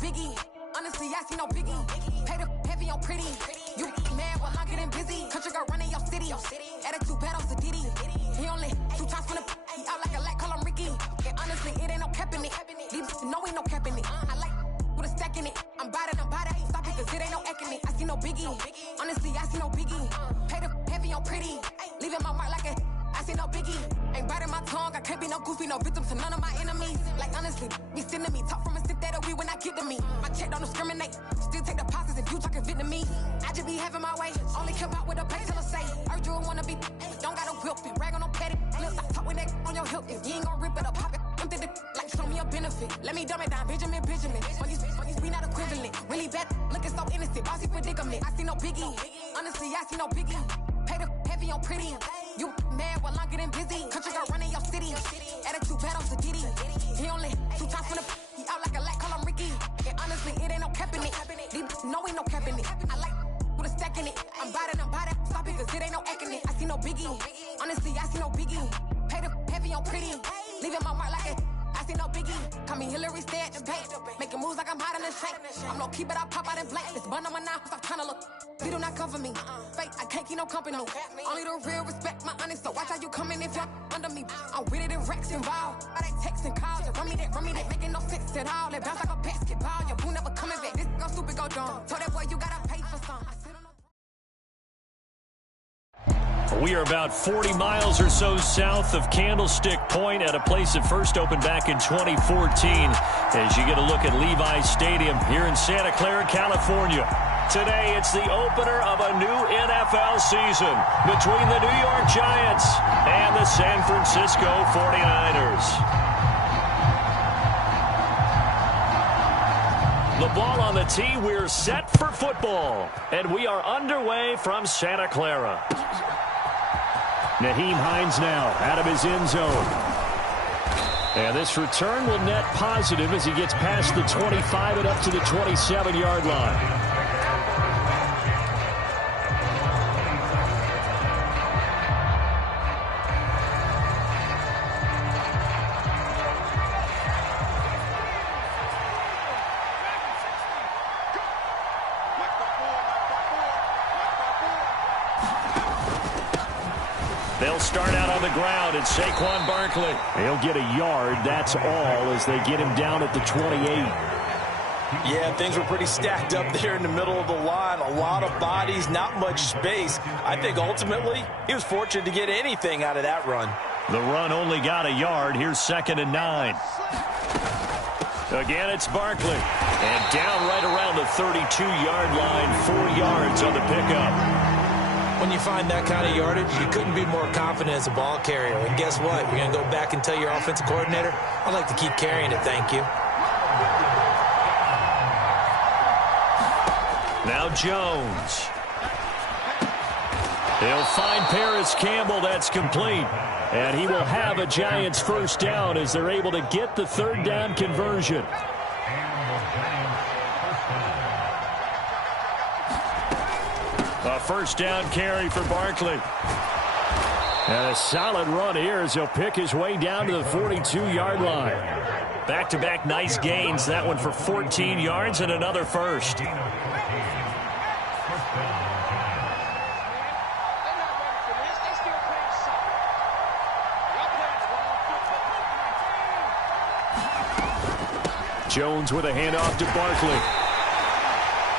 Biggie, honestly, I see no biggie. Pay the heavy on pretty. You mad while I'm getting busy. Country girl running your city. Attitude bad off the Diddy. He only 2 times from the he out like a light, call him Ricky. And honestly, it ain't no cap in it. These know ain't no cap in it. I like with a stack in it. I'm bad. Stop it, cause it ain't no acting it. I see no biggie. Honestly, I see no biggie. Pay the heavy on pretty. Leaving my mark like a I see no biggie. Ain't biting my tongue. I can't be no goofy, no victim to none of my enemies. Like honestly, be sending me talk from a stick that'll be when I get to me. My check don't discriminate. Still take deposits if you talking Vietnamese. I just be having my way. Only come out with a pay till I say. Urge you wanna be. Don't gotta whip it. Rag on no petty. Flip. I talk with that on your hip. If you ain't gon' rip it up, pop it. Empty the like show me a benefit. Let me dumb it down, Benjamin. For these we not equivalent. Really bad, looking so innocent. Bossy predicament. I see no biggie. Honestly, I see no biggie. Pay the heavy on pretty. You mad while I'm getting busy. Country girl running your city. Attitude bad off the Diddy. He only 2 times from the he out like a light, call him Ricky. And honestly, it ain't no cap in it. These know ain't no cap in it. I like with a stack in it. I'm bad. Stop it, cause it ain't no acting it. I see no biggie. Honestly, I see no biggie. Pay the heavy on pretty. Leaving my mark like a I see no biggie. Call me Hillary, stay at the bank. Making moves like I'm hot in the shank. I'm low key, but I pop out in blank. This bun on my knife, stop trying to look. We do not cover me. Fake, I can't keep no company. Only the real respect my honest. So watch how you coming if you're under me. I'm with it in Rex involved. All they texts and calls. Run me that making no sense at all. They bounce like a basketball. Your boo never coming back. This go stupid, go dumb. Told that boy you gotta pay for some. We are about 40 miles or so south of Candlestick Point at a place that first opened back in 2014 as you get a look at Levi Stadium here in Santa Clara, California. Today, it's the opener of a new NFL season between the New York Giants and the San Francisco 49ers. The ball on the tee, we're set for football, and we are underway from Santa Clara. Nyheim Hines now out of his end zone. And this return will net positive as he gets past the 25 and up to the 27-yard line. They'll start out on the ground, and Saquon Barkley. He'll get a yard, that's all, as they get him down at the 28. Yeah, things were pretty stacked up there in the middle of the line. A lot of bodies, not much space. I think ultimately he was fortunate to get anything out of that run. The run only got a yard. Here's 2nd and 9. Again, it's Barkley. And down right around the 32-yard line, 4 yards on the pickup. when you find that kind of yardage, you couldn't be more confident as a ball carrier. And guess what? You're going to go back and tell your offensive coordinator, I'd like to keep carrying it, thank you. Now Jones. He'll find Paris Campbell. That's complete. And he will have a Giants first down as they're able to get the third down conversion. A first down carry for Barkley. And a solid run here as he'll pick his way down to the 42-yard line. Back-to-back nice gains. That one for 14 yards and another first. Jones with a handoff to Barkley.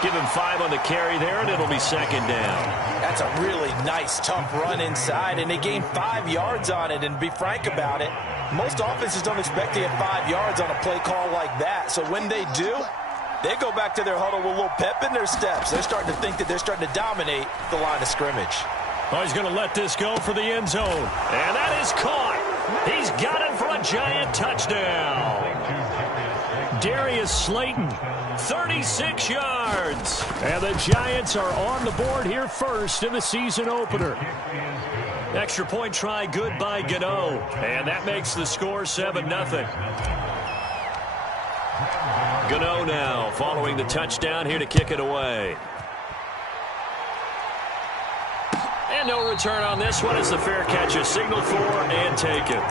Give him 5 on the carry there, and it'll be second down. That's a really nice, tough run inside, and they gained 5 yards on it. And to be frank about it, most offenses don't expect to get 5 yards on a play call like that. So when they do, they go back to their huddle with a little pep in their steps. They're starting to think that they're starting to dominate the line of scrimmage. Oh, he's going to let this go for the end zone. And that is caught. He's got it for a Giant touchdown. Darius Slayton, 36 yards. And the Giants are on the board here first in the season opener. Extra point try good by Gano. And that makes the score 7-0. Gano now following the touchdown here to kick it away. And no return on this one as the fair catch is signaled for and taken.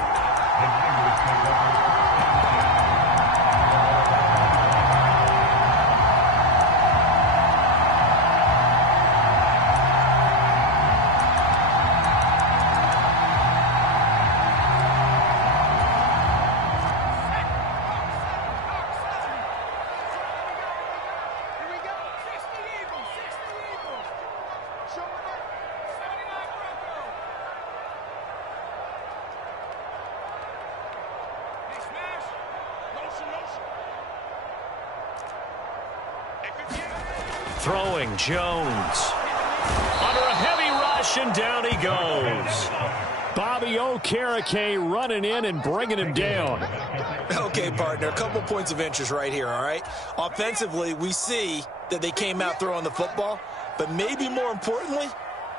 Throwing Jones. Under a heavy rush, and down he goes. Bobby Okereke running in and bringing him down. Okay, partner, a couple points of interest right here, all right? Offensively, we see that they came out throwing the football, but maybe more importantly,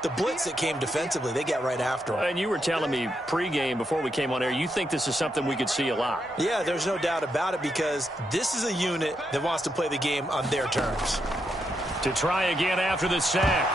the blitz that came defensively, they got right after him. And you were telling me pregame before we came on air, you think this is something we could see a lot. Yeah, there's no doubt about it because this is a unit that wants to play the game on their terms. To try again after the sack.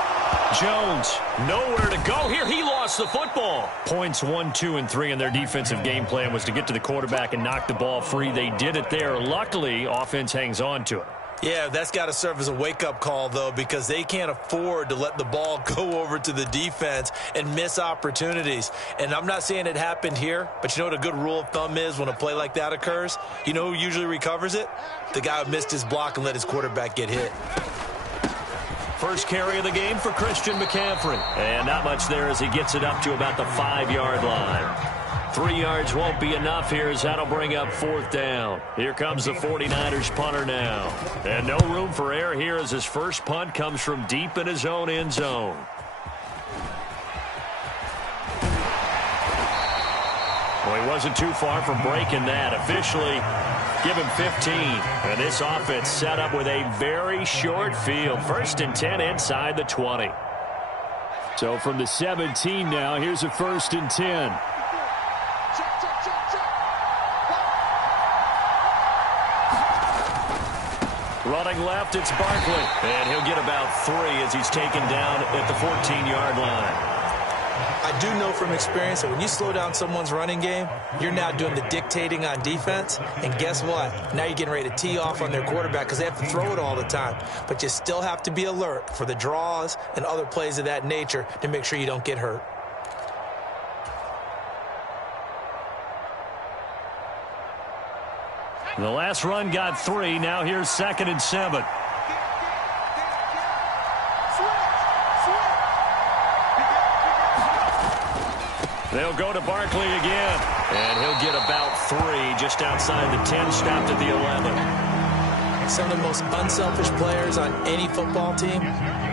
Jones, nowhere to go here. He lost the football. Points 1, 2, and 3 in their defensive game plan was to get to the quarterback and knock the ball free. They did it there. Luckily, offense hangs on to it. Yeah, that's got to serve as a wake-up call, though, because they can't afford to let the ball go over to the defense and miss opportunities. And I'm not saying it happened here, but you know what a good rule of thumb is when a play like that occurs? You know who usually recovers it? The guy who missed his block and let his quarterback get hit. First carry of the game for Christian McCaffrey. And not much there as he gets it up to about the 5-yard line. 3 yards won't be enough here as that'll bring up 4th down. Here comes the 49ers punter now. And no room for error here as his first punt comes from deep in his own end zone. Well, he wasn't too far from breaking that. Officially, give him 15. And this offense set up with a very short field. 1st and 10 inside the 20. So from the 17 now, here's a 1st and 10. Running left, it's Barkley. And he'll get about 3 as he's taken down at the 14-yard line. I do know from experience that when you slow down someone's running game, you're now doing the dictating on defense. And guess what? Now you're getting ready to tee off on their quarterback because they have to throw it all the time. But you still have to be alert for the draws and other plays of that nature to make sure you don't get hurt. The last run got 3. Now here's 2nd and 7. They'll go to Barkley again. And he'll get about 3 just outside the 10, stopped at the 11. Some of the most unselfish players on any football team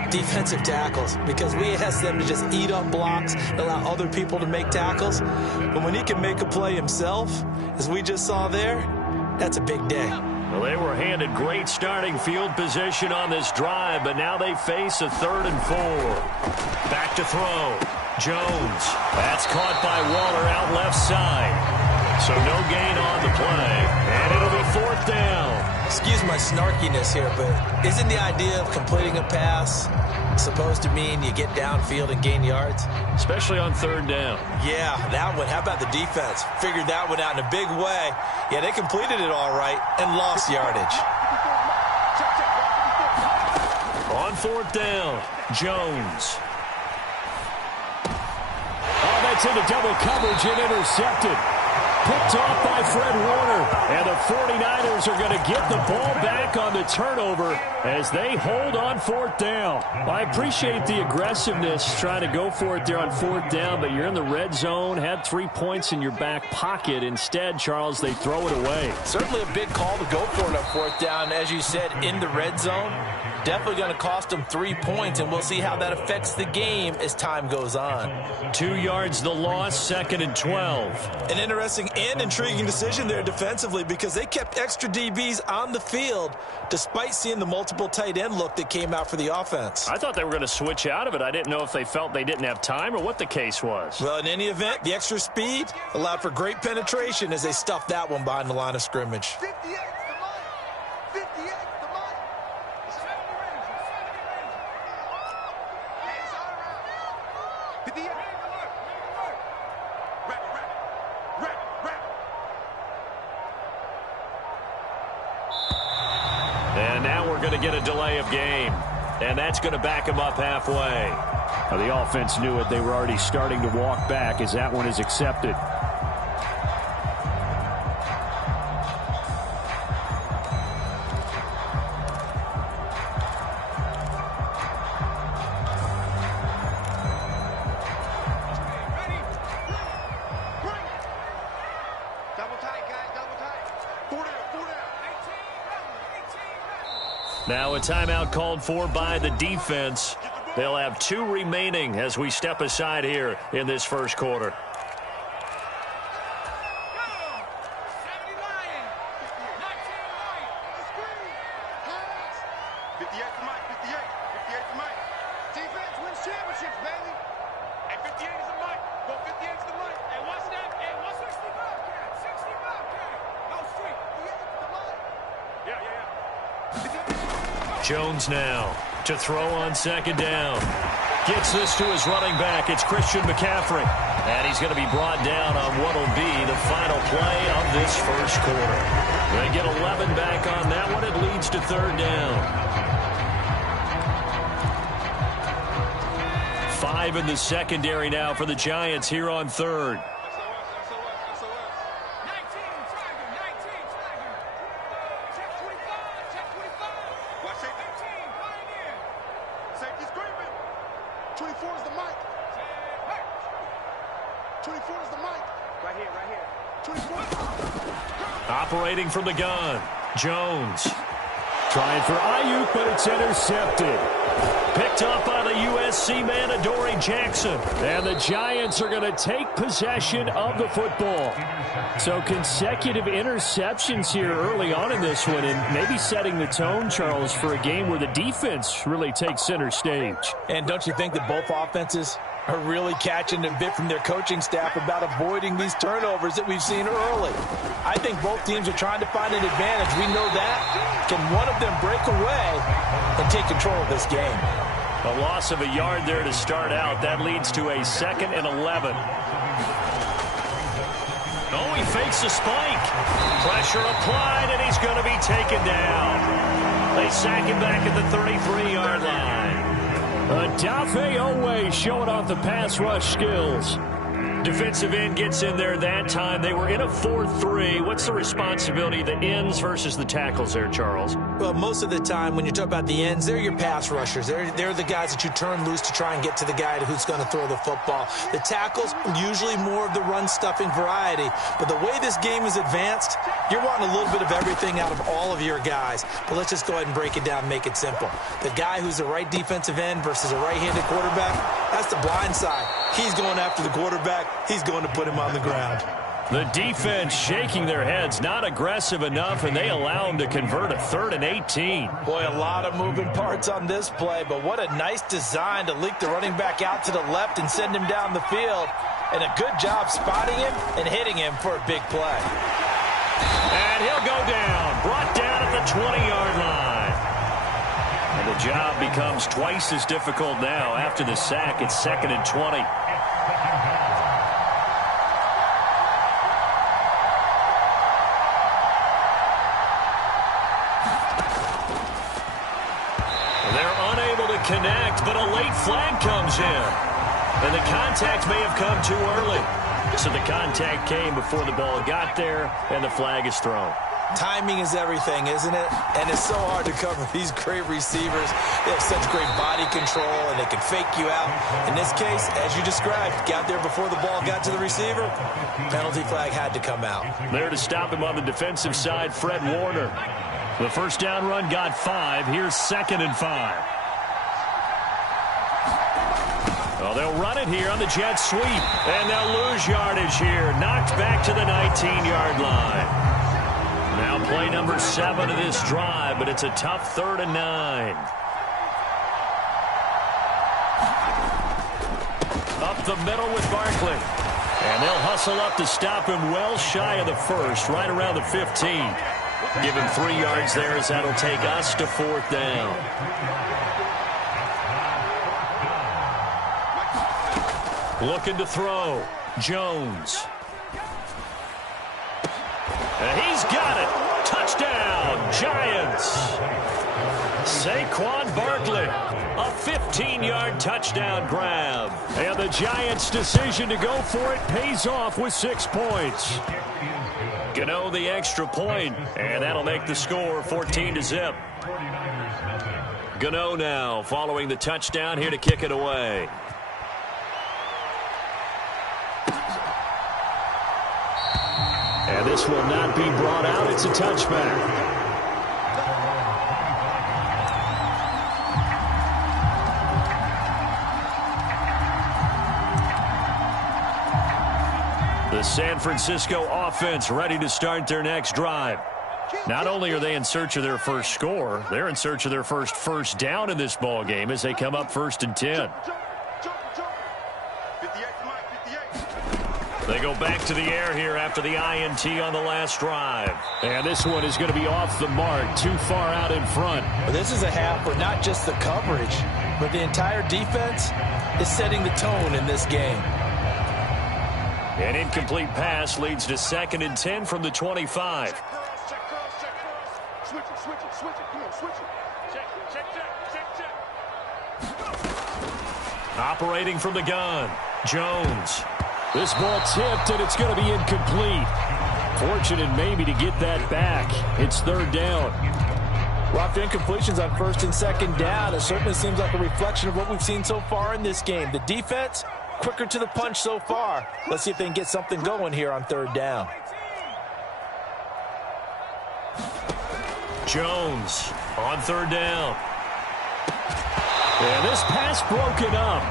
defensive tackles, because we ask them to just eat up blocks and allow other people to make tackles. But when he can make a play himself, as we just saw there, that's a big day. Well, they were handed great starting field position on this drive, but now they face a 3rd and 4. Back to throw. Jones. That's caught by Waller out left side. So no gain on the play. And it'll be 4th down. Excuse my snarkiness here, but isn't the idea of completing a pass supposed to mean you get downfield and gain yards? Especially on 3rd down. Yeah, that one. How about the defense? Figured that one out in a big way. Yeah, they completed it all right and lost yardage. On 4th down, Jones. Oh, that's into double coverage and intercepted. Picked off by Fred Warner. And the 49ers are going to get the ball back on the turnover as they hold on 4th down. I appreciate the aggressiveness trying to go for it there on 4th down, but you're in the red zone, had 3 points in your back pocket. Instead, Charles, they throw it away. Certainly a big call to go for it on 4th down. As you said, in the red zone. Definitely going to cost them 3 points, and we'll see how that affects the game as time goes on. 2 yards the loss, 2nd and 12. An interesting and intriguing decision there defensively, because they kept extra DBs on the field despite seeing the multiple tight end look that came out for the offense. I thought they were going to switch out of it. I didn't know if they felt they didn't have time or what the case was. Well, in any event, the extra speed allowed for great penetration as they stuffed that one behind the line of scrimmage. 58. And now we're going to get a delay of game. And that's going to back him up halfway. Now, the offense knew it. They were already starting to walk back as that one is accepted. Now a timeout called for by the defense. They'll have 2 remaining as we step aside here in this first quarter. Jones now to throw on 2nd down. Gets this to his running back. It's Christian McCaffrey. And he's going to be brought down on what will be the final play of this first quarter. They get 11 back on that one. It leads to 3rd down. 5 in the secondary now for the Giants here on 3rd. Operating from the gun, Jones. Trying for Ayuk, but it's intercepted. Picked up by the USC man, Adoree Jackson. And the Giants are going to take possession of the football. So consecutive interceptions here early on in this one, and maybe setting the tone, Charles, for a game where the defense really takes center stage. And don't you think that both offenses are really catching a bit from their coaching staff about avoiding these turnovers that we've seen early? I think both teams are trying to find an advantage. We know that. Can one of them break away and take control of this game? A loss of a yard there to start out. That leads to a 2nd and 11. Oh, he fakes a spike. Pressure applied, and he's going to be taken down. They sack him back at the 33-yard line. Odafe Oweh showing off the pass rush skills. Defensive end gets in there that time. They were in a 4-3. What's the responsibility of the ends versus the tackles there, Charles? Well, most of the time when you talk about the ends, they're your pass rushers. They're the guys that you turn loose to try and get to the guy who's going to throw the football. The tackles, usually more of the run-stuffing variety. But the way this game is advanced, you're wanting a little bit of everything out of all of your guys. But let's just go ahead and break it down and make it simple. The guy who's the right defensive end versus a right-handed quarterback, that's the blind side. He's going after the quarterback. He's going to put him on the ground. The defense shaking their heads, not aggressive enough, and they allow him to convert a 3rd and 18. Boy, a lot of moving parts on this play, but what a nice design to leak the running back out to the left and send him down the field. And a good job spotting him and hitting him for a big play. And he'll go down, brought down at the 20-yard line. And the job becomes twice as difficult now. After the sack, it's 2nd and 20. Connect, but a late flag comes in. And the contact may have come too early. So the contact came before the ball got there, and the flag is thrown. Timing is everything, isn't it? And it's so hard to cover these great receivers. They have such great body control, and they can fake you out. In this case, as you described, got there before the ball got to the receiver. Penalty flag had to come out. There to stop him on the defensive side, Fred Warner. The first down run got 5. Here's 2nd and 5. Well, they'll run it here on the jet sweep, and they'll lose yardage here. Knocked back to the 19-yard line. Now play number 7 of this drive, but it's a tough 3rd and 9. Up the middle with Barkley. And they'll hustle up to stop him well shy of the 1st, right around the 15. Give him 3 yards there as that'll take us to 4th down. Looking to throw. Jones. And he's got it. Touchdown, Giants. Saquon Barkley. A 15-yard touchdown grab. And the Giants' decision to go for it pays off with 6 points. Gano the extra point, and that'll make the score 14-0. Gano now following the touchdown here to kick it away. And this will not be brought out. It's a touchback. The San Francisco offense ready to start their next drive. Not only are they in search of their first score, they're in search of their first down in this ball game as they come up 1st and 10. They go back to the air here after the INT on the last drive. And this one is going to be off the mark, too far out in front. Well, this is a half where not just the coverage, but the entire defense is setting the tone in this game. An incomplete pass leads to 2nd and 10 from the 25. Operating from the gun, Jones. This ball tipped, and it's going to be incomplete. Fortunate maybe to get that back. It's 3rd down. Rough incompletions on 1st and 2nd down. It certainly seems like a reflection of what we've seen so far in this game. The defense, quicker to the punch so far. Let's see if they can get something going here on 3rd down. Jones on 3rd down. And this pass broken up.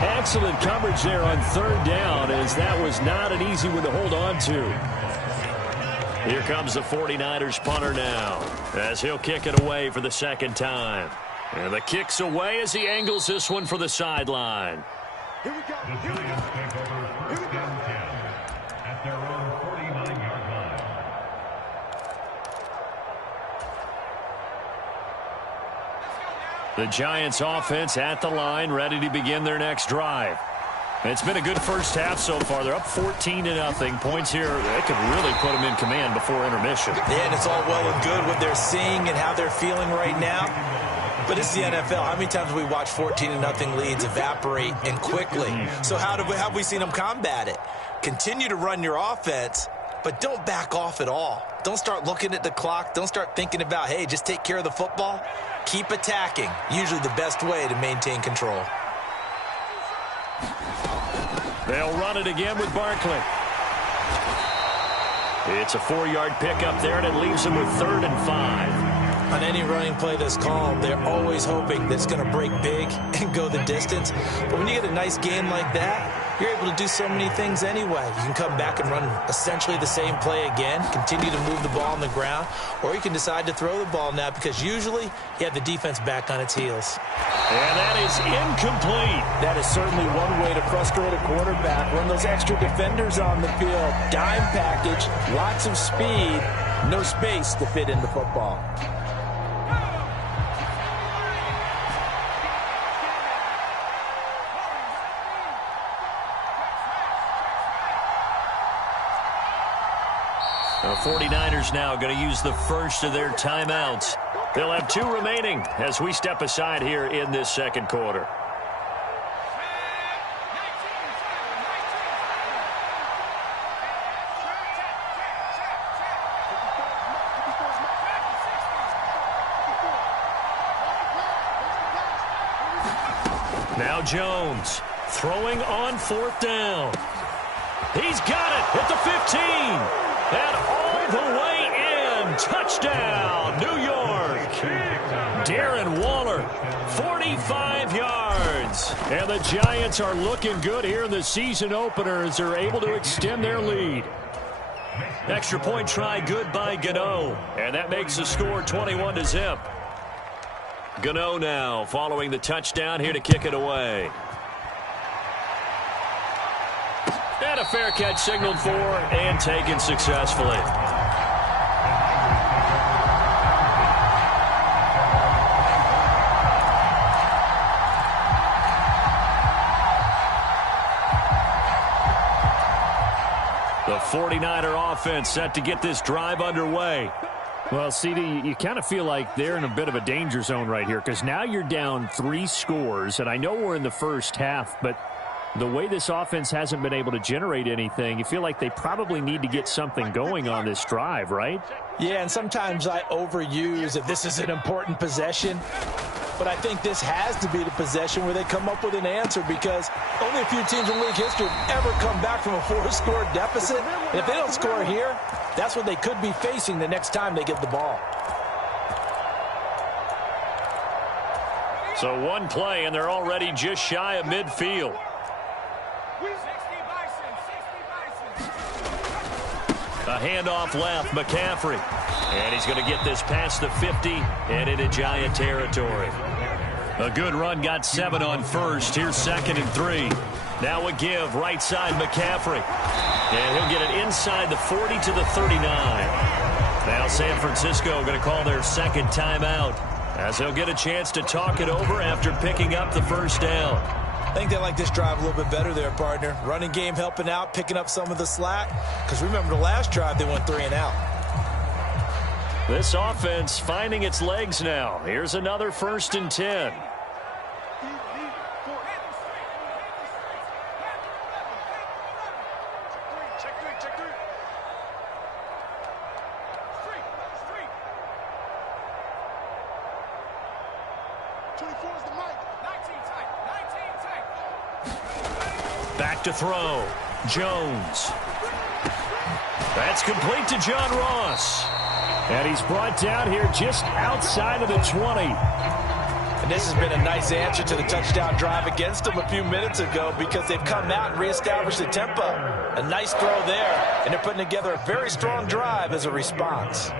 Excellent coverage there on 3rd down, as that was not an easy one to hold on to. Here comes the 49ers punter now, as he'll kick it away for the 2nd time. And the kick's away as he angles this one for the sideline. Here we go. Here we go. Here we go. At their own 49-yard line. The Giants offense at the line, ready to begin their next drive. It's been a good first half so far. They're up 14-0. Points here, they could really put them in command before intermission. Yeah, and it's all well and good what they're seeing and how they're feeling right now. But it's the NFL. How many times have we watched 14-0 leads evaporate and quickly? So how have we seen them combat it? Continue to run your offense, but don't back off at all. Don't start looking at the clock. Don't start thinking about, hey, just take care of the football. Keep attacking. Usually the best way to maintain control. They'll run it again with Barkley. It's a 4-yard pickup there, and it leaves them with 3rd and 5. On any running play that's called, they're always hoping that it's going to break big and go the distance. But when you get a nice gain like that, you're able to do so many things anyway. You can come back and run essentially the same play again, continue to move the ball on the ground, or you can decide to throw the ball now because usually you have the defense back on its heels. And that is incomplete. That is certainly one way to frustrate a quarterback. Run those extra defenders on the field. Dime package, lots of speed, no space to fit in the football. The 49ers now going to use the first of their timeouts. They'll have 2 remaining as we step aside here in this second quarter. Now Jones throwing on 4th down. He's got it at the 15. And all the way in. Touchdown, New York. Darren Waller, 45 yards. And the Giants are looking good here in the season opener as they're able to extend their lead. Extra point try good by Gano. And that makes the score 21-0. Gano now following the touchdown here to kick it away. And a fair catch signaled for and taken successfully. The 49er offense set to get this drive underway. Well, CD, you kind of feel like they're in a bit of a danger zone right here because now you're down 3 scores, and I know we're in the first half, but the way this offense hasn't been able to generate anything, you feel like they probably need to get something going on this drive, right? Yeah, and sometimes I overuse that this is an important possession, but I think this has to be the possession where they come up with an answer because only a few teams in league history have ever come back from a 4-score deficit. And if they don't score here, that's what they could be facing the next time they get the ball. So one play, and they're already just shy of midfield. A handoff left, McCaffrey. And he's going to get this past the 50 and into Giant territory. A good run, got 7 on first. Here's 2nd and 3. Now a give, right side McCaffrey. And he'll get it inside the 40 to the 39. Now San Francisco going to call their second timeout as they'll get a chance to talk it over after picking up the first down. I think they like this drive a little bit better there, partner. Running game helping out, picking up some of the slack. Because remember the last drive, they went 3 and out. This offense finding its legs now. Here's another 1st and 10. Back to throw. Jones. That's complete to John Ross. And he's brought down here just outside of the 20. And this has been a nice answer to the touchdown drive against them a few minutes ago because they've come out and reestablished the tempo. A nice throw there, and they're putting together a very strong drive as a response.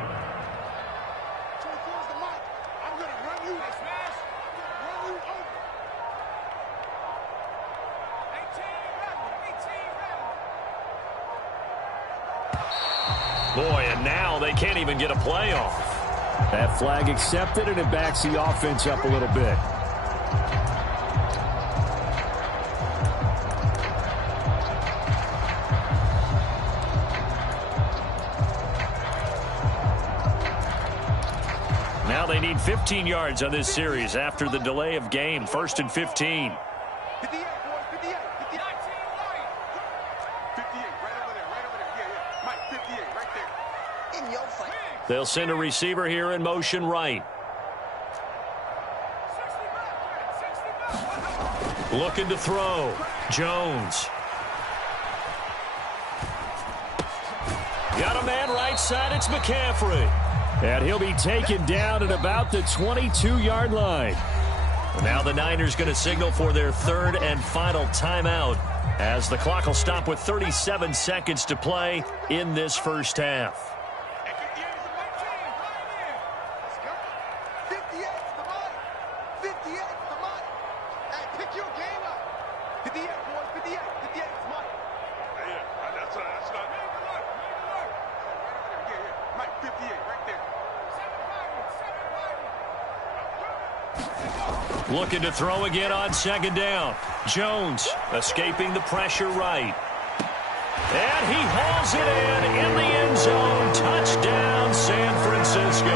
Boy, and now they can't even get a play off. That flag accepted, and it backs the offense up a little bit. Now they they need 15 yards on this series after the delay of game. 1st and 15. 58, boys, 58, 58. 58, right over there, yeah. Mike, 58, right there. In your face. They'll send a receiver here in motion right. Looking to throw. Jones. Got a man right side. It's McCaffrey. And he'll be taken down at about the 22-yard line. Now the Niners going to signal for their 3rd and final timeout as the clock will stop with 37 seconds to play in this first half. 58 is the money. 58 is the money. Hey, pick your game up. 58, boys, 58. 58 is money. Yeah, that's not. Yeah. Mike, 58, right there. Looking to throw again on 2nd down. Jones escaping the pressure right. And he hauls it in the end zone. Touchdown, San Francisco.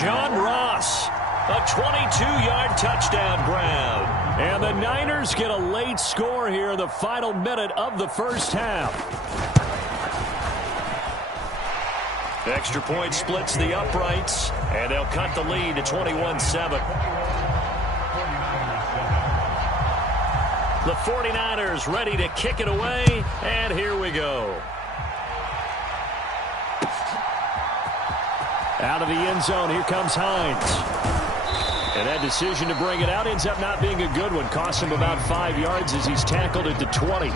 John Ross, a 22-yard touchdown grab. And the Niners get a late score here in the final minute of the first half. The extra point splits the uprights, and they'll cut the lead to 21-7. The 49ers ready to kick it away, and here we go. Out of the end zone, here comes Hines. And that decision to bring it out ends up not being a good one. Costs him about 5 yards as he's tackled at the 20.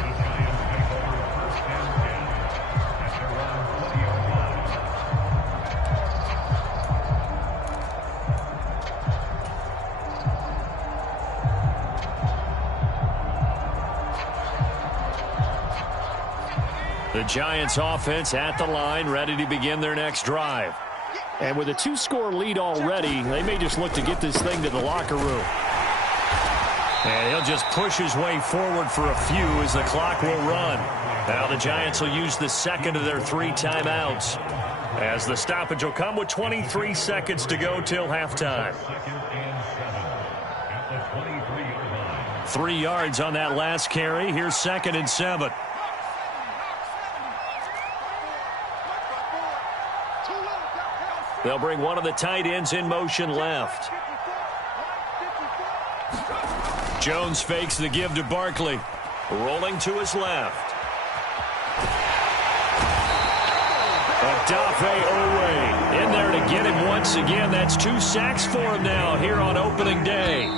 The Giants offense at the line, ready to begin their next drive. And with a 2-score lead already, they may just look to get this thing to the locker room. And he'll just push his way forward for a few as the clock will run. Now the Giants will use the 2nd of their 3 timeouts, as the stoppage will come with 23 seconds to go till halftime. 3 yards on that last carry. Here's 2nd and 7. They'll bring one of the tight ends in motion left. Jones fakes the give to Barkley. Rolling to his left. Odafe Oweh in there to get him once again. That's 2 sacks for him now here on opening day.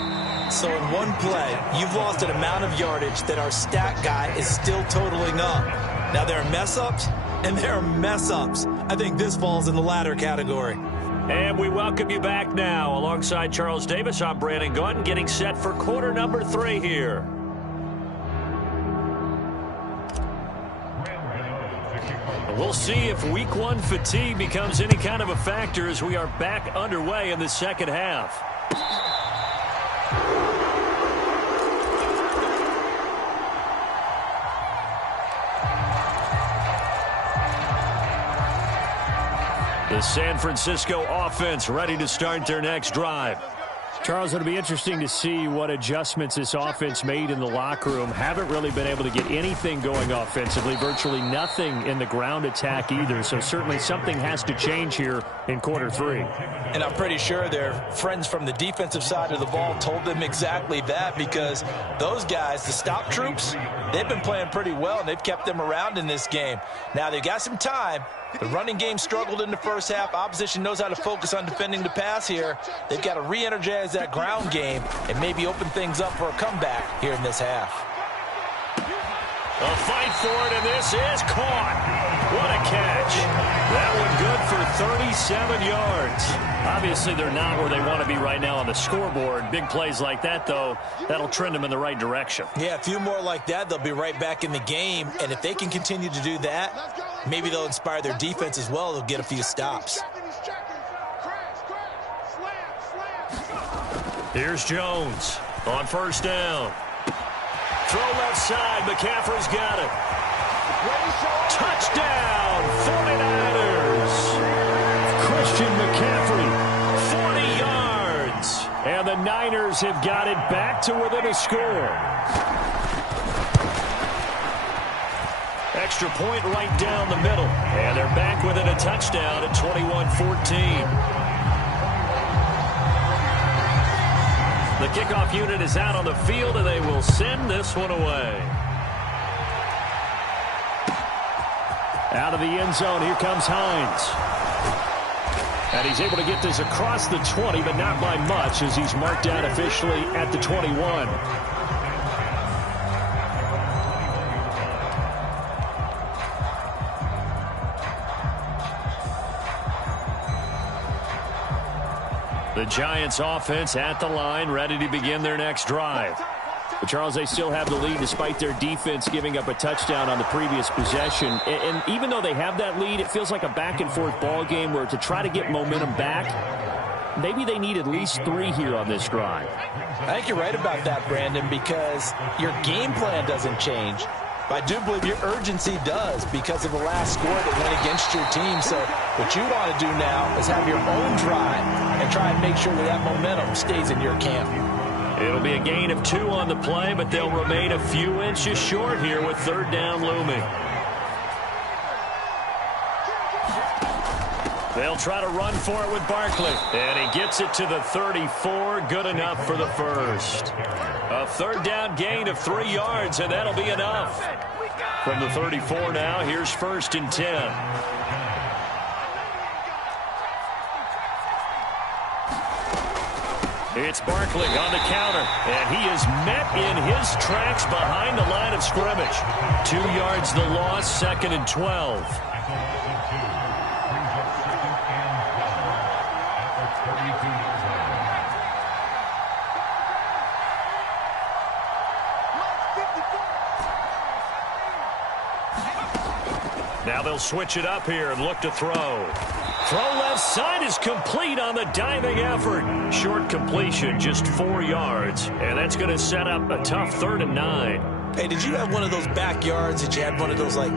So in one play, you've lost an amount of yardage that our stat guy is still totaling up. Now there are mess-ups, and there are mess-ups. I think this falls in the latter category. And we welcome you back now. Alongside Charles Davis, I'm Brandon Gunn, getting set for quarter number 3 here. We'll see if week 1 fatigue becomes any kind of a factor as we are back underway in the second half. The San Francisco offense ready to start their next drive. Charles, it'll be interesting to see what adjustments this offense made in the locker room. Haven't really been able to get anything going offensively, virtually nothing in the ground attack either. So certainly something has to change here in quarter 3. And I'm pretty sure their friends from the defensive side of the ball told them exactly that, because those guys, the stop troops, they've been playing pretty well, and they've kept them around in this game. Now, they've got some time. The running game struggled in the first half. Opposition knows how to focus on defending the pass here. They've got to re-energize that ground game and maybe open things up for a comeback here in this half. A fight for it, and this is caught. What a catch. That one good for 37 yards. Obviously, they're not where they want to be right now on the scoreboard. Big plays like that, though, that'll trend them in the right direction. Yeah, a few more like that, they'll be right back in the game. And if they can continue to do that, maybe they'll inspire their defense as well. They'll get a few stops. Here's Jones on first down. Throw left side. McCaffrey's got it. Touchdown, 49ers. Christian McCaffrey Niners have got it back to within a score. Extra point right down the middle. And they're back within a touchdown at 21-14. The kickoff unit is out on the field, and they will send this one away. Out of the end zone, here comes Hines. And he's able to get this across the 20, but not by much, as he's marked down officially at the 21. The Giants offense at the line, ready to begin their next drive. But Charles, they still have the lead despite their defense giving up a touchdown on the previous possession. And even though they have that lead, it feels like a back-and-forth ball game where to try to get momentum back, maybe they need at least 3 here on this drive. I think you're right about that, Brandon, because your game plan doesn't change. But I do believe your urgency does because of the last score that went against your team. So what you want to do now is have your own drive and try and make sure that that momentum stays in your camp. It'll be a gain of 2 on the play, but they'll remain a few inches short here with 3rd down looming. They'll try to run for it with Barkley. And he gets it to the 34. Good enough for the first. A 3rd down gain of 3 yards, and that'll be enough. From the 34 now, here's 1st and 10. It's Barkley on the counter, and he is met in his tracks behind the line of scrimmage. 2 yards the loss, 2nd and 12. Now they'll switch it up here and look to throw. Throw left side is complete on the diving effort. Short completion, just 4 yards. And that's going to set up a tough 3rd and 9. Hey, did you have one of those backyards that you had one of those, like,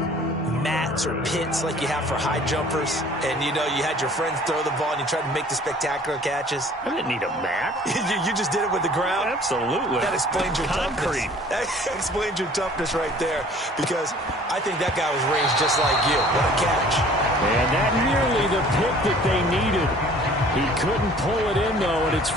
mats or pits like you have for high jumpers? And, you know, you had your friends throw the ball and you tried to make the spectacular catches? I didn't need a mat. you just did it with the ground? Absolutely. That explains your concrete. Toughness. That explains your toughness right there, because I think that guy was raised just like you. What a catch. And that nearly the pick that they needed. He couldn't pull it in, though, and it's...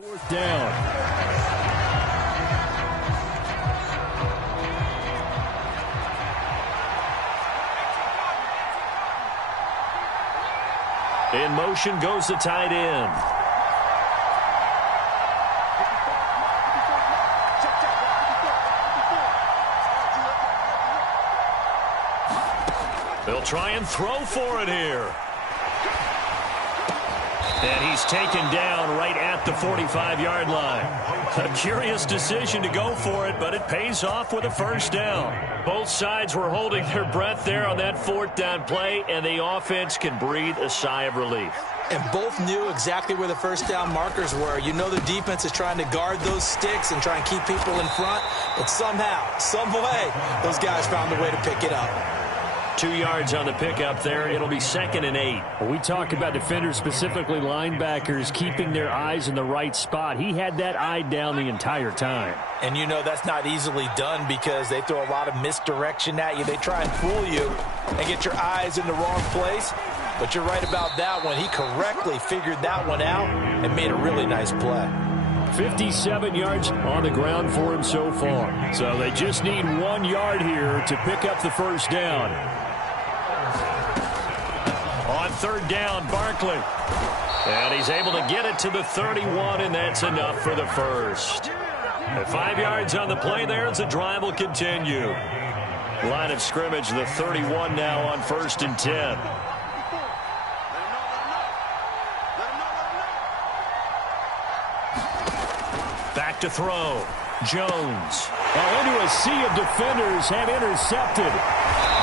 Fourth down. In motion goes the tight end. They'll try and throw for it here. And he's taken down right at the 45-yard line. A curious decision to go for it, but it pays off with a first down. Both sides were holding their breath there on that 4th down play, and the offense can breathe a sigh of relief. And both knew exactly where the first down markers were. You know the defense is trying to guard those sticks and try and keep people in front. But somehow, some way, those guys found a way to pick it up. 2 yards on the pickup there. It'll be 2nd and 8. Well, we talk about defenders, specifically linebackers, keeping their eyes in the right spot. He had that eye down the entire time. And you know that's not easily done because they throw a lot of misdirection at you. They try and fool you and get your eyes in the wrong place. But you're right about that one. He correctly figured that one out and made a really nice play. 57 yards on the ground for him so far. So they just need 1 yard here to pick up the first down. On 3rd down, Barkley. And he's able to get it to the 31, and that's enough for the first. At 5 yards on the play there as the drive will continue. Line of scrimmage, the 31 now on 1st and 10. Back to throw. Jones. And into a sea of defenders and intercepted.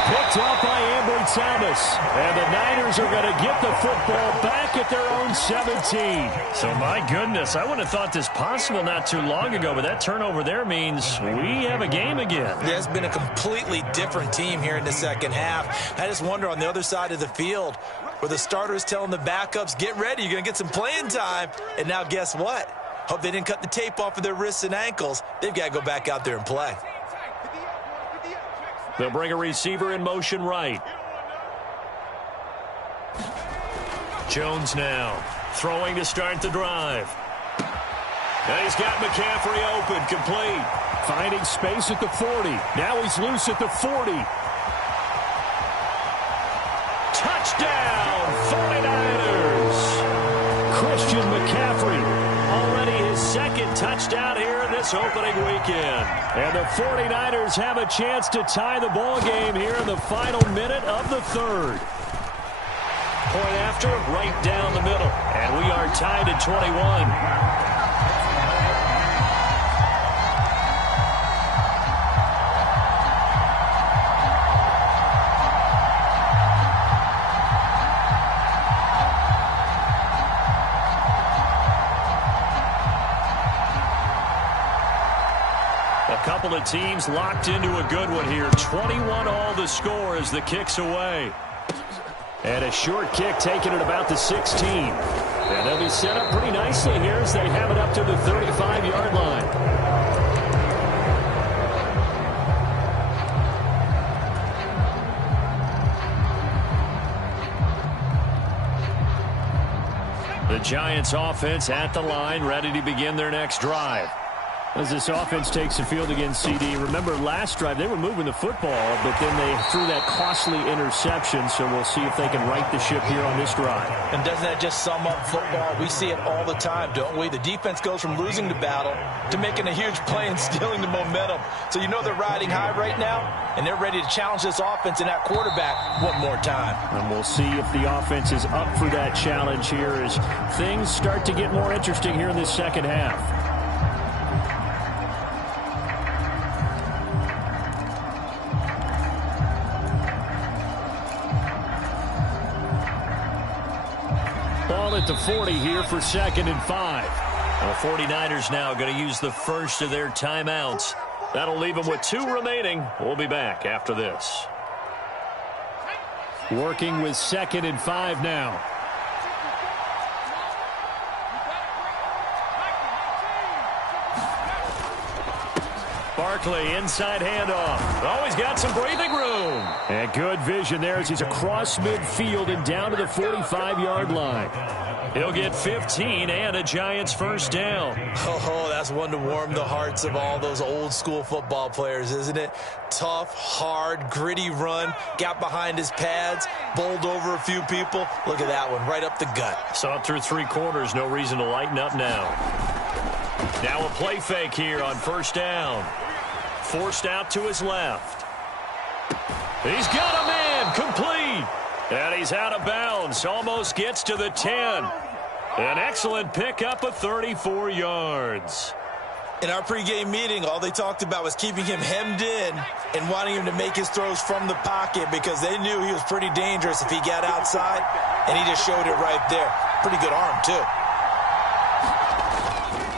Picked up by Ambry Thomas. And the Niners are going to get the football back at their own 17. So, my goodness, I wouldn't have thought this possible not too long ago, but that turnover there means we have a game again. There's been a completely different team here in the second half. I just wonder on the other side of the field where the starters telling the backups, get ready, you're going to get some playing time. And now guess what? Hope they didn't cut the tape off of their wrists and ankles. They've got to go back out there and play. They'll bring a receiver in motion right. Jones now throwing to start the drive. And he's got McCaffrey open, complete. Finding space at the 40. Now he's loose at the 40. Touchdown, 49ers. Christian McCaffrey. Already his 2nd touchdown here in this opening weekend. And the 49ers have a chance to tie the ball game here in the final minute of the 3rd. Point after, right down the middle. And we are tied at 21. Couple of teams locked into a good one here. 21 all the score as the kick's away. And a short kick taken at about the 16. And they'll be set up pretty nicely here as they have it up to the 35-yard line. The Giants offense at the line, ready to begin their next drive. As this offense takes the field against CD, remember last drive they were moving the football, but then they threw that costly interception, so we'll see if they can right the ship here on this drive. And doesn't that just sum up football? We see it all the time, don't we? The defense goes from losing the battle to making a huge play and stealing the momentum. So you know they're riding high right now, and they're ready to challenge this offense and that quarterback one more time. And we'll see if the offense is up for that challenge here as things start to get more interesting here in this second half. Ball at the 40 here for 2nd and 5. The 49ers now going to use the first of their timeouts. That'll leave them with 2 remaining. We'll be back after this. Working with 2nd and 5 now. Barkley, inside handoff. Oh, he's got some breathing room. And good vision there as he's across midfield and down to the 45-yard line. He'll get 15 and a Giants first down. Oh, that's one to warm the hearts of all those old school football players, isn't it? Tough, hard, gritty run. Got behind his pads, bowled over a few people. Look at that one, right up the gut. Saw it through 3 quarters. No reason to lighten up now. Now a play fake here on first down. Forced out to his left. He's got a man, complete. And he's out of bounds. Almost gets to the 10. An excellent pickup of 34 yards. In our pregame meeting, all they talked about was keeping him hemmed in and wanting him to make his throws from the pocket because they knew he was pretty dangerous if he got outside, and he just showed it right there. pretty good arm, too.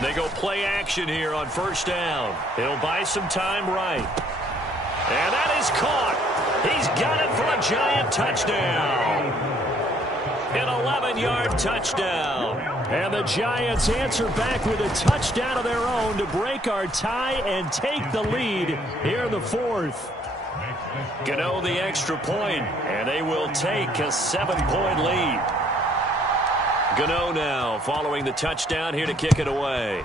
They go play action here on first down. He'll buy some time right. And that is caught. He's got it for a Giant touchdown. An 11-yard touchdown. And the Giants answer back with a touchdown of their own to break our tie and take the lead here in the fourth. Gano the extra point, and they will take a 7-point lead. Gano now following the touchdown here to kick it away.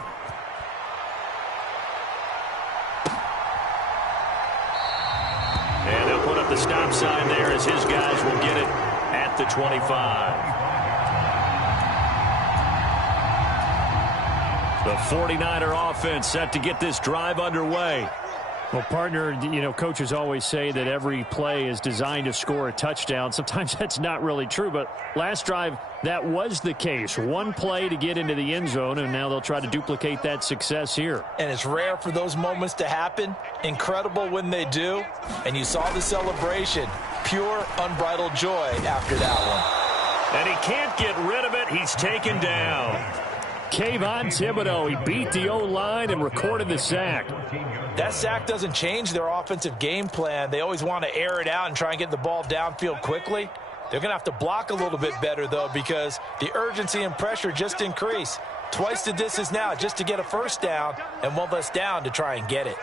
And they'll put up the stop sign there as his guys will get it at the 25. The 49er offense set to get this drive underway. Well, partner, coaches always say that every play is designed to score a touchdown. Sometimes that's not really true, but last drive, that was the case. One play to get into the end zone, and now they'll try to duplicate that success here. And it's rare for those moments to happen. Incredible when they do. And you saw the celebration. Pure, unbridled joy after that one. And he can't get rid of it. He's taken down. Kayvon Thibodeaux, he beat the O-line and recorded the sack. That sack doesn't change their offensive game plan. They always want to air it out and try and get the ball downfield quickly. They're going to have to block a little bit better, though, because the urgency and pressure just increase. Twice the distance now just to get a first down, and one less down to try and get it.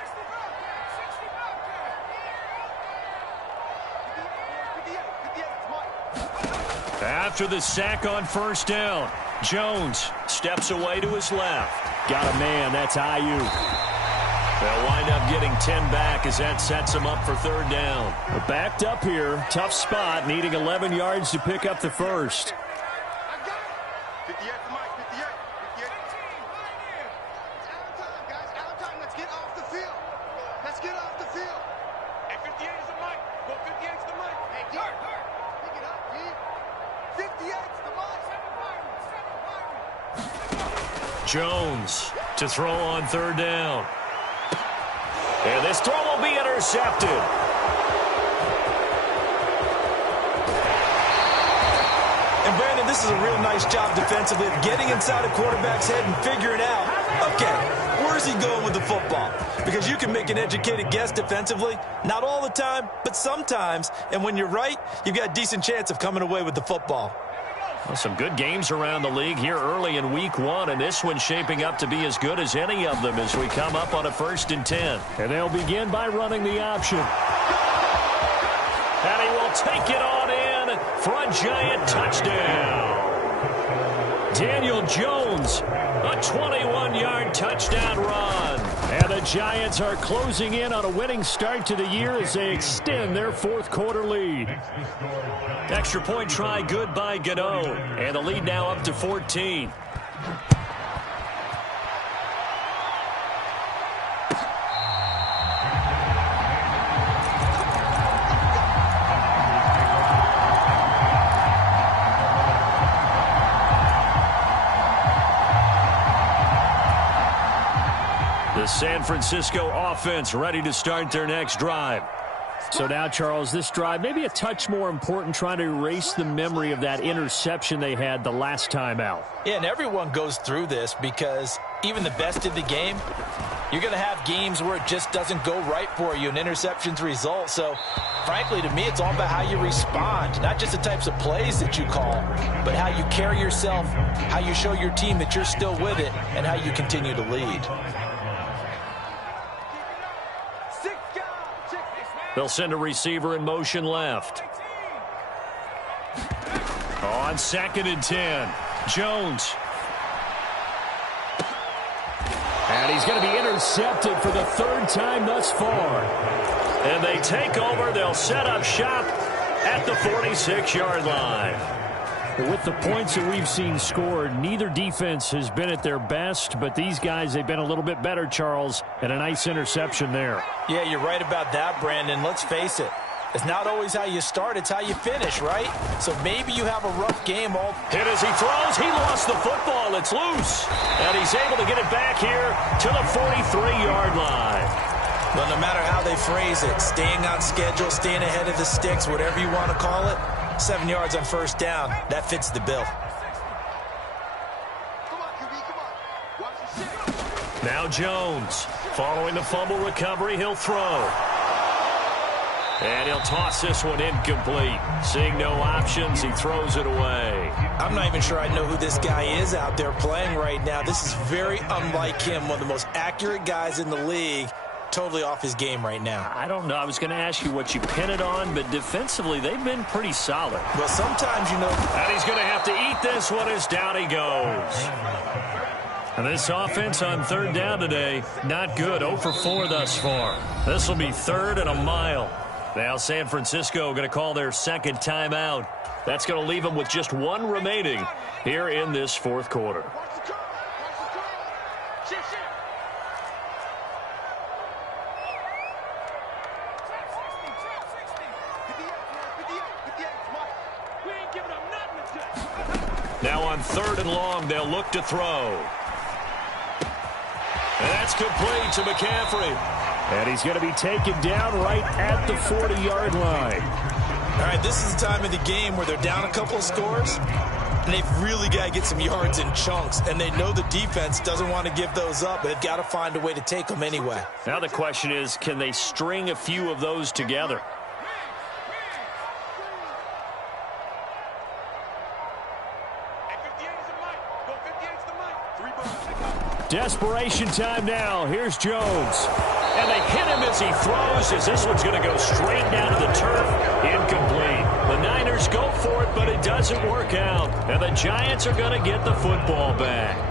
After the sack on first down, Jones steps away to his left. Got a man, that's Aiyuk. They'll wind up getting 10 back as that sets them up for third down. We're backed up here, tough spot, needing 11 yards to pick up the first. 58 to Mike, 58. 58. It's out of time, guys. Out of time. Let's get off the field. Let's get off the field. Hey, 58 is the Mike. Go 58 is the Mike. Hey, Hurt. Pick it up, D. 58 is the Mike. Jones to throw on third down. And this throw will be intercepted. And Brandon, this is a real nice job defensively of getting inside a quarterback's head and figuring out, okay, where's he going with the football? Because you can make an educated guess defensively, not all the time, but sometimes. And when you're right, you've got a decent chance of coming away with the football. Well, some good games around the league here early in week one, and this one's shaping up to be as good as any of them as we come up on a 1st and 10. And they'll begin by running the option. And he will take it on in for a Giant touchdown. Daniel Jones, a 21-yard touchdown run. And the Giants are closing in on a winning start to the year as they extend their fourth quarter lead. Extra point try good by Gano. And the lead now up to 14. The San Francisco offense ready to start their next drive. So now, Charles, this drive maybe a touch more important, trying to erase the memory of that interception they had the last time out. Yeah, and everyone goes through this because even the best in the game, you're going to have games where it just doesn't go right for you and interceptions result. So, frankly, to me, it's all about how you respond, not just the types of plays that you call, but how you carry yourself, how you show your team that you're still with it, and how you continue to lead. They'll send a receiver in motion left. On 2nd and 10, Jones. And he's going to be intercepted for the 3rd time thus far. And they take over. They'll set up shop at the 46-yard line. With the points that we've seen scored, neither defense has been at their best, but these guys, they've been a little bit better, Charles, and a nice interception there. Yeah, you're right about that, Brandon. Let's face it. It's not always how you start, it's how you finish, right? So maybe you have a rough game all... Hit as he throws. He lost the football. It's loose. And he's able to get it back here to the 43-yard line. Well, no matter how they phrase it, staying on schedule, staying ahead of the sticks, whatever you want to call it, 7 yards on first down, that fits the bill. Now Jones. Following the fumble recovery, he'll throw. And he'll toss this one incomplete. Seeing no options, he throws it away. I'm not even sure I know who this guy is out there playing right now. This is very unlike him, one of the most accurate guys in the league. Totally off his game right now. I don't know. I was going to ask you what you pin it on, but defensively, they've been pretty solid. Well, sometimes, you know. And he's going to have to eat this one as down he goes. And this offense on third down today, not good. 0 for 4 thus far. This will be third and a mile. Now San Francisco going to call their second timeout. That's going to leave them with just one remaining here in this fourth quarter. Now on third and long, they'll look to throw. And that's complete to McCaffrey. And he's going to be taken down right at the 40-yard line. All right, this is the time of the game where they're down a couple of scores, and they've really got to get some yards in chunks, and they know the defense doesn't want to give those up, but they've got to find a way to take them anyway. Now the question is, can they string a few of those together? Desperation time now. Here's Jones. And they hit him as he throws, as this one's going to go straight down to the turf. Incomplete. The Niners go for it, but it doesn't work out. And the Giants are going to get the football back.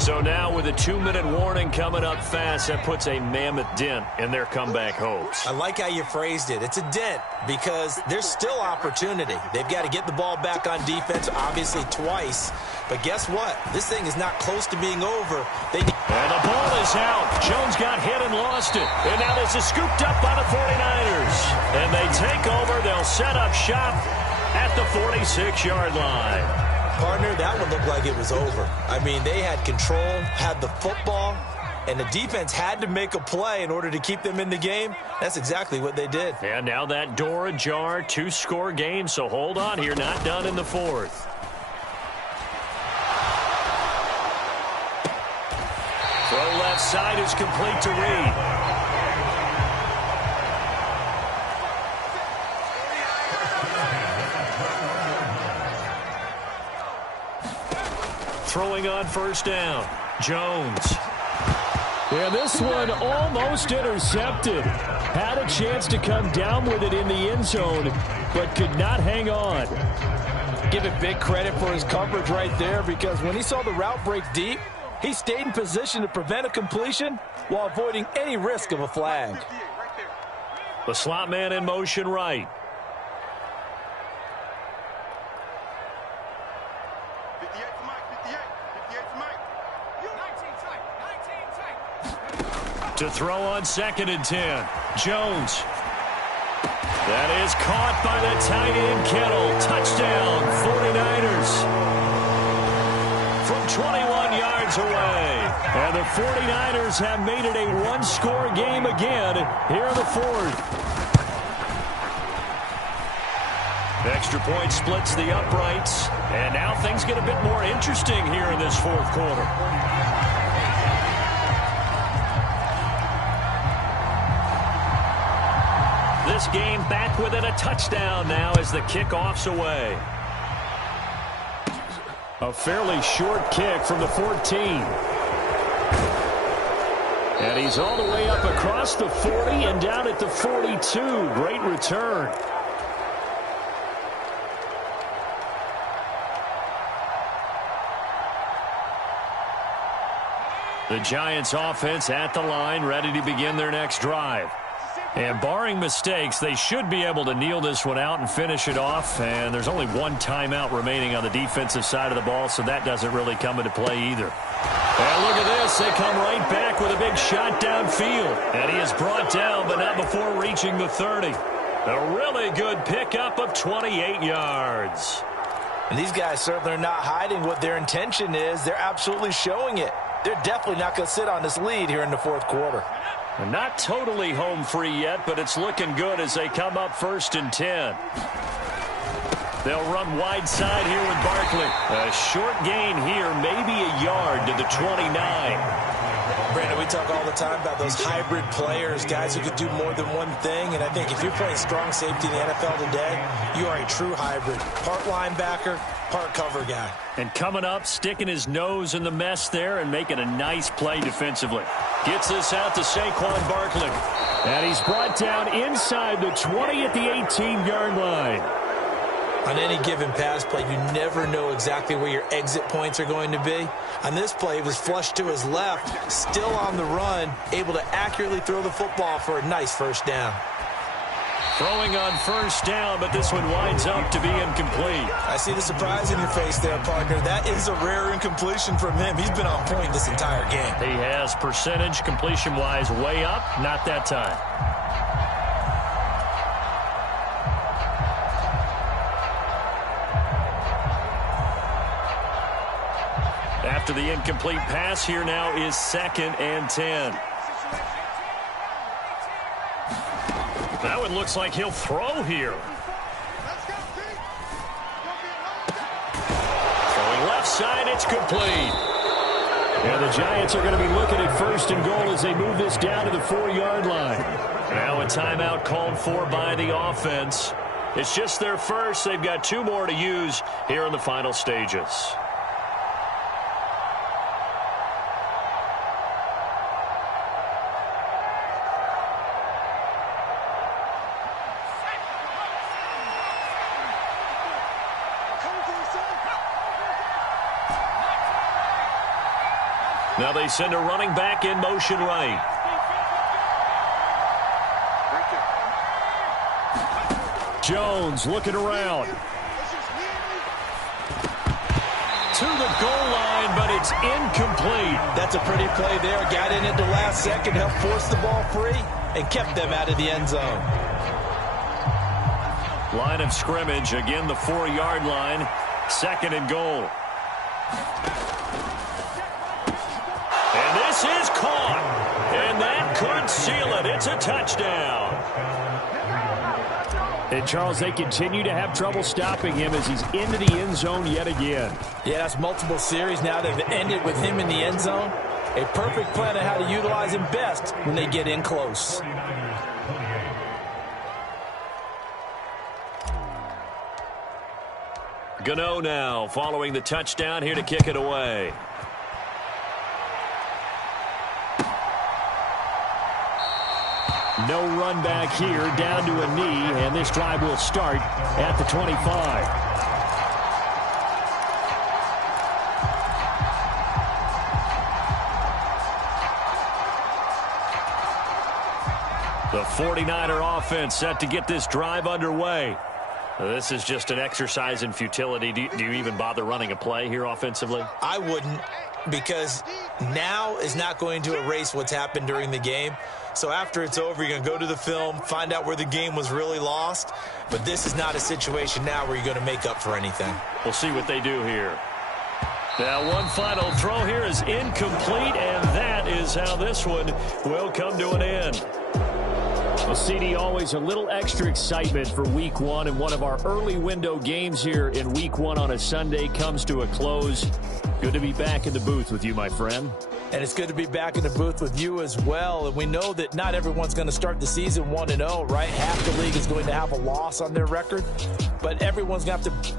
So now with a 2-minute warning coming up fast, that puts a mammoth dent in their comeback hopes. I like how you phrased it. It's a dent because there's still opportunity. They've got to get the ball back on defense, obviously twice. But guess what? This thing is not close to being over. And the ball is out. Jones got hit and lost it. And now this is scooped up by the 49ers. And they take over. They'll set up shop at the 46-yard line. Partner, that one looked like it was over. I mean, they had control, had the football, and the defense had to make a play in order to keep them in the game. That's exactly what they did. And now that door ajar, 2-score game, so hold on here, not done in the fourth. Throw left side is complete to Reed. Throwing on first down, Jones. Yeah, this one almost intercepted. Had a chance to come down with it in the end zone, but could not hang on. Give it big credit for his coverage right there, because when he saw the route break deep, he stayed in position to prevent a completion while avoiding any risk of a flag. The slot man in motion right. To throw on 2nd and 10. Jones. That is caught by the tight end Kittle. Touchdown, 49ers. From 21 yards away. And the 49ers have made it a one-score game again here in the fourth. Extra point splits the uprights. And now things get a bit more interesting here in this fourth quarter. This game back within a touchdown now as the kickoff's away. A fairly short kick from the 14. And he's all the way up across the 40 and down at the 42. Great return. The Giants offense at the line, ready to begin their next drive. And barring mistakes, they should be able to kneel this one out and finish it off. And there's only one timeout remaining on the defensive side of the ball, so that doesn't really come into play either. And look at this. They come right back with a big shot downfield. And he is brought down, but not before reaching the 30. A really good pickup of 28 yards. And these guys certainly are not hiding what their intention is. They're absolutely showing it. They're definitely not going to sit on this lead here in the fourth quarter. Not totally home free yet, but it's looking good as they come up 1st and 10. They'll run wide side here with Barkley. A short gain here, maybe a yard to the 29. Brandon, we talk all the time about those hybrid players, guys who could do more than one thing. And I think if you're playing strong safety in the NFL today, you are a true hybrid. Part linebacker, part cover guy. And coming up, sticking his nose in the mess there and making a nice play defensively. Gets this out to Saquon Barkley. And he's brought down inside the 20 at the 18-yard line. On any given pass play, you never know exactly where your exit points are going to be. On this play, it was flushed to his left, still on the run, able to accurately throw the football for a nice first down. Throwing on first down, but this one winds up to be incomplete. I see the surprise in your face there, partner. That is a rare incompletion from him. He's been on point this entire game. He has percentage completion-wise way up, not that time. After the incomplete pass, here now is 2nd and 10. That one looks like he'll throw here. Throwing left side, it's complete. And the Giants are going to be looking at 1st and goal as they move this down to the 4-yard line. Now a timeout called for by the offense. It's just their first. They've got 2 more to use here in the final stages. Now they send a running back in motion right. Jones looking around. To the goal line, but it's incomplete. That's a pretty play there. Got in at the last second, helped force the ball free, and kept them out of the end zone. Line of scrimmage, again the 4-yard line. 2nd and goal. And this is caught. And that could seal it. It's a touchdown. And, Charles, they continue to have trouble stopping him as he's into the end zone yet again. Yeah, that's multiple series now that have ended with him in the end zone. A perfect plan on how to utilize him best when they get in close. Gano now following the touchdown here to kick it away. No run back here, down to a knee, and this drive will start at the 25. The 49er offense set to get this drive underway. This is just an exercise in futility. Do you even bother running a play here offensively? I wouldn't, because now is not going to erase what's happened during the game. So after it's over, you're going to go to the film, find out where the game was really lost. But this is not a situation now where you're going to make up for anything. We'll see what they do here. Now one final throw here is incomplete, and that is how this one will come to an end. Well, CD, always a little extra excitement for Week 1, and one of our early window games here in Week 1 on a Sunday comes to a close. Good to be back in the booth with you, my friend. And it's good to be back in the booth with you as well. And we know that not everyone's going to start the season 1-0, right? Half the league is going to have a loss on their record. But everyone's going to have to